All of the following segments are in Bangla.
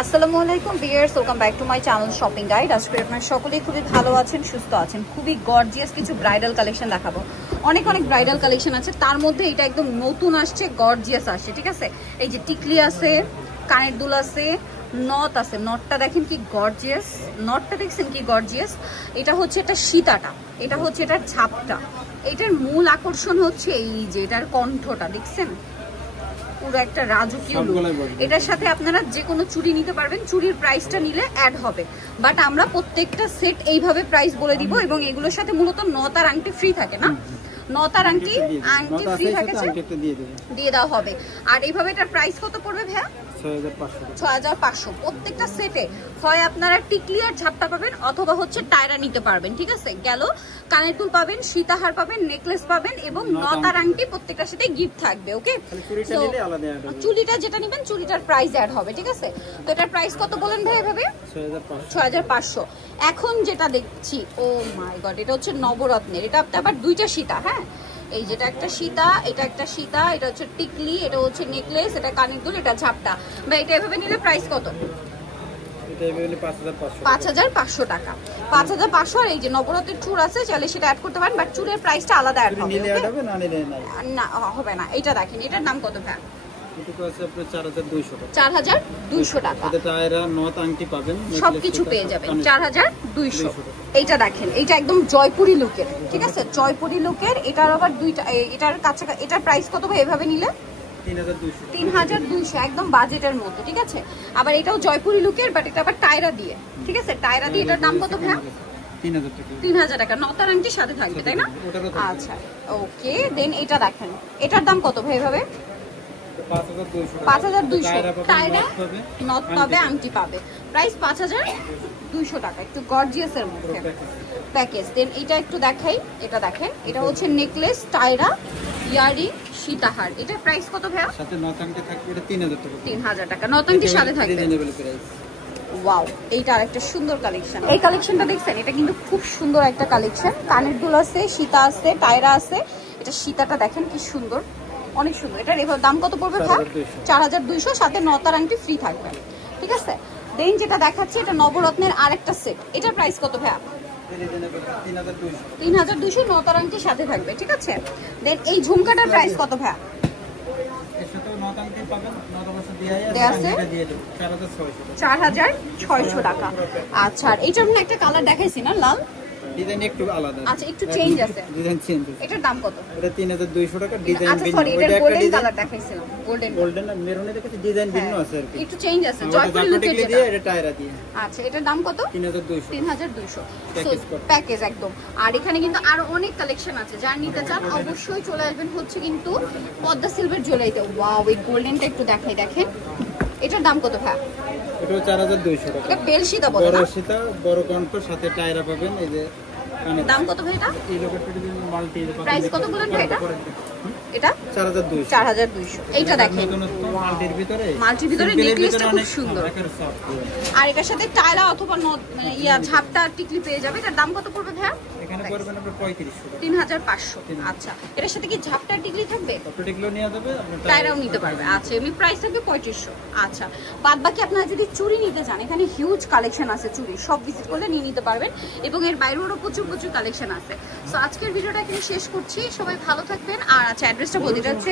আসসালামু আলাইকুম viewers, welcome back to my channel shopping guide. আজকে আপনারা সকলেই খুবই ভালো আছেন, সুস্থ আছেন। খুবই গর্জিয়াস কিছু ব্রাইডাল কালেকশন দেখাবো। অনেক ব্রাইডাল কালেকশন আছে, তার মধ্যে এটা একদম নতুন আসছে, গর্জিয়াস আসছে। ঠিক আছে, এই যে টিকলি আছে, কানের দুল আছে, নট আছে। নটটা দেখেন কি গর্জিয়াস, নটটা দেখছেন কি গর্জিয়াস। এটা হচ্ছে এটা সীতাটা, এটা হচ্ছে এটার ছাপটা। এটার মূল আকর্ষণ হচ্ছে এই যে এটার কণ্ঠটা দেখছেন, পুরো একটা রাজকীয় লুক। এটার সাথে আপনারা যে কোনো চুড়ি নিতে পারবেন, চুড়ির প্রাইসটা নিলে অ্যাড হবে। বাট আমরা প্রত্যেকটা সেট এইভাবে প্রাইস বলে দিব, এবং এগুলোর সাথে মূলত নতার আংটি ফ্রি থাকে না, নতার আংটি ফ্রি থাকে, দিয়ে দেওয়া হবে। আর এইভাবে এটার প্রাইস কত পড়বে ভাইয়া? 6500। প্রত্যেকটা সেটে হয় আপনারা টিকলি আর ঝাপটা পাবেন, অথবা হচ্ছে টায়রা নিতে পারবেন। ঠিক আছে, গেল কানের দুল পাবেন, সীতাহার পাবেন, নেকলেস পাবেন, এবং নতার আংটি প্রত্যেকটার সাথে গিফট থাকবে। ওকে, চুড়িটা যেটা নেবেন চুড়িটার প্রাইস অ্যাড হবে। ঠিক আছে, তো এটার প্রাইস কত বলেন ভাই? এভাবে 6500। এখন যেটা দেখছি, ও মাই গড, এটা হচ্ছে নবরত্নের। এটা আবার দুইটা সীতা। হ্যাঁ, এই যেটা একটা সীতা, এটা একটা সীতা, এটা হচ্ছে টিকলি, এটা হচ্ছে নেকলেস, এটা কানের দুল, এটা ঝাপটা। বা এটা এভাবে নিলে প্রাইস কত? 5500 টাকা। 5500। আর এই যে নবরত্নের চূড় আছে, চাইলে সেটা অ্যাড করতে পারেন, বাট চূড়ের প্রাইসটা আলাদা অ্যাড হবে। না হবে না। এটা দেখেন, এটার দাম কত ভাই? 4200 টাকা। সবকিছু পেয়ে যাবেন 4200। এইটা দেখেন, এইটা একদম জয়পুরি লুকের। ঠিক আছে, জয়পুরি লুকের। এটার আবার দুইটা, এটার কাছে, এটার প্রাইস কত ভাই এভাবে নিলে? 3200, একদম বাজেটের মধ্যে। ঠিক আছে, আবার এটাও জয়পুরি লুকের, বাট এটা আবার টায়রা দিয়ে। ঠিক আছে, টায়রা দিয়ে। এটার দাম কত ভাই? 3000 টাকা। নতার আংটির সাথে থাকবে, তাই না? আচ্ছা, ওকে। দেন এটা দেখেন, এটার দাম কত ভাই এভাবে? 5200। টায়রা, নট পাবে, আংটি পাবে। প্রাইস 5200 টাকা। একটু গর্জিয়াস এর মধ্যে প্যাকেজ। দেন এটা একটু দেখাই, এটা দেখেন, এটা হচ্ছে নেকলেস, টায়রা, ইয়ারিং, সীতাহার। এটার প্রাইস কত ভাইয়া? সাথে নট আংটি থাকবে, এটা 3000 টাকা। নট আংটির সাথে থাকবে। ওয়াও, এইটা আরেকটা সুন্দর কালেকশন। এই কালেকশনটা দেখছেন, এটা কিন্তু খুব সুন্দর একটা কালেকশন। কানের দুল আছে, সীতা আছে, টায়রা আছে। এটা সীতাটা দেখেন কি সুন্দর, অনেক সুন্দর। এটার এবার দাম কত পড়বে ভাই? 4200, সাথে নতার আংটি ফ্রি থাকবে। ঠিক আছে, দেন যেটা দেখাচ্ছি, এটা নবরত্নের আরেকটা সেট। এটার প্রাইস কত ভাই? 3200, নতার আংটির সাথে থাকবে। ঠিক আছে, দেন এই ঝুমকাটার প্রাইস কত ভাই? 4600 টাকা। আচ্ছা, আর এইটার মধ্যে একটা কালার দেখাইছি না, লাল ডিজাইন একটু আলাদা। আচ্ছা, একটু চেঞ্জ আছে, ডিজাইন চেঞ্জ। এটার দাম কত? এটা 3200 টাকা। ডিজাইন আচ্ছা সরি, এটা গোল্ডেন কালার দেখাইছিলাম, গোল্ডেন আর মেরুনে দেখেছি, ডিজাইন ভিন্ন আছে আর কি, একটু চেঞ্জ আছে। জয়পুরি লুকের যেটা, এটা টায়রা দিয়ে। আচ্ছা, এটার দাম কত? 3200 প্যাকেজ একদম। আর এখানে কিন্তু আরো অনেক কালেকশন আছে, যারা নিতে চান অবশ্যই চলে আসবেন হচ্ছে কিন্তু পদ্মা সিলভার জুয়েলারিতে। ওয়াও, এই গোল্ডেনটা একটু দেখাই, দেখেন। এটার দাম কত ভাই? এটা 4200 টাকা। এটা বেল সীতা বলে না? বড় সীতা, বড় কণ্ঠ, সাথে টায়রা পাবেন। এই যে দাম কত ভাই এটা? এই লোকেরটা মাল্টি প্রাইস কত বলেন ভাই এটা? এটা 4200। এইটা দেখেন, মাল্টির ভিতরে নেকলেসটা খুব সুন্দর। আর এটার সাথে টায়রা অথবা ইয়া ঝাপটা টিকলি পেয়ে যাবে। এটার দাম কত পড়বে ভাই? এখানে পড়বেন আপনার 3500। 3500। আচ্ছা, এটার সাথে কি ঝাপটা টিকলি থাকবে? টিকলিও নিয়ে যাবে, আপনি টায়রাও নিতে পারবে। আচ্ছা, এমনি প্রাইস থাকবে 3500। আচ্ছা, বাদ বাকি আপনারা যদি চুড়ি নিতে চান, এখানে হিউজ কালেকশন আছে চুড়ি, সব ভিজিট করলে নিয়ে নিতে পারবেন, এবং এর বাইরেও প্রচুর কালেকশন আছে। সো আজকের ভিডিওটা এখানে শেষ করছি, সবাই ভালো থাকবেন। আর আচ্ছা, অ্যাড্রেসটা বলতে যাচ্ছে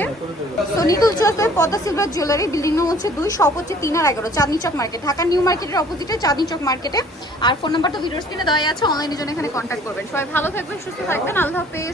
সনিতুল চৌকের পদ্মা সিলভার জুয়েলারি, বিল্ডিং নম্বর হচ্ছে 2, শপ হচ্ছে 3 আর 11, চাঁদনি চক মার্কেট, ঢাকা নিউ মার্কেটের অপোজিটে চাঁদনি চক মার্কেটে। আর ফোন নাম্বার তো ভিডিওর স্ক্রিনে দেওয়া আছে, অনলাইনের জন্য এখানে কন্ট্যাক্ট করবেন। সবাই ভালো থাকবেন, সুস্থ থাকবেন, আল্লাহ হাফেজ।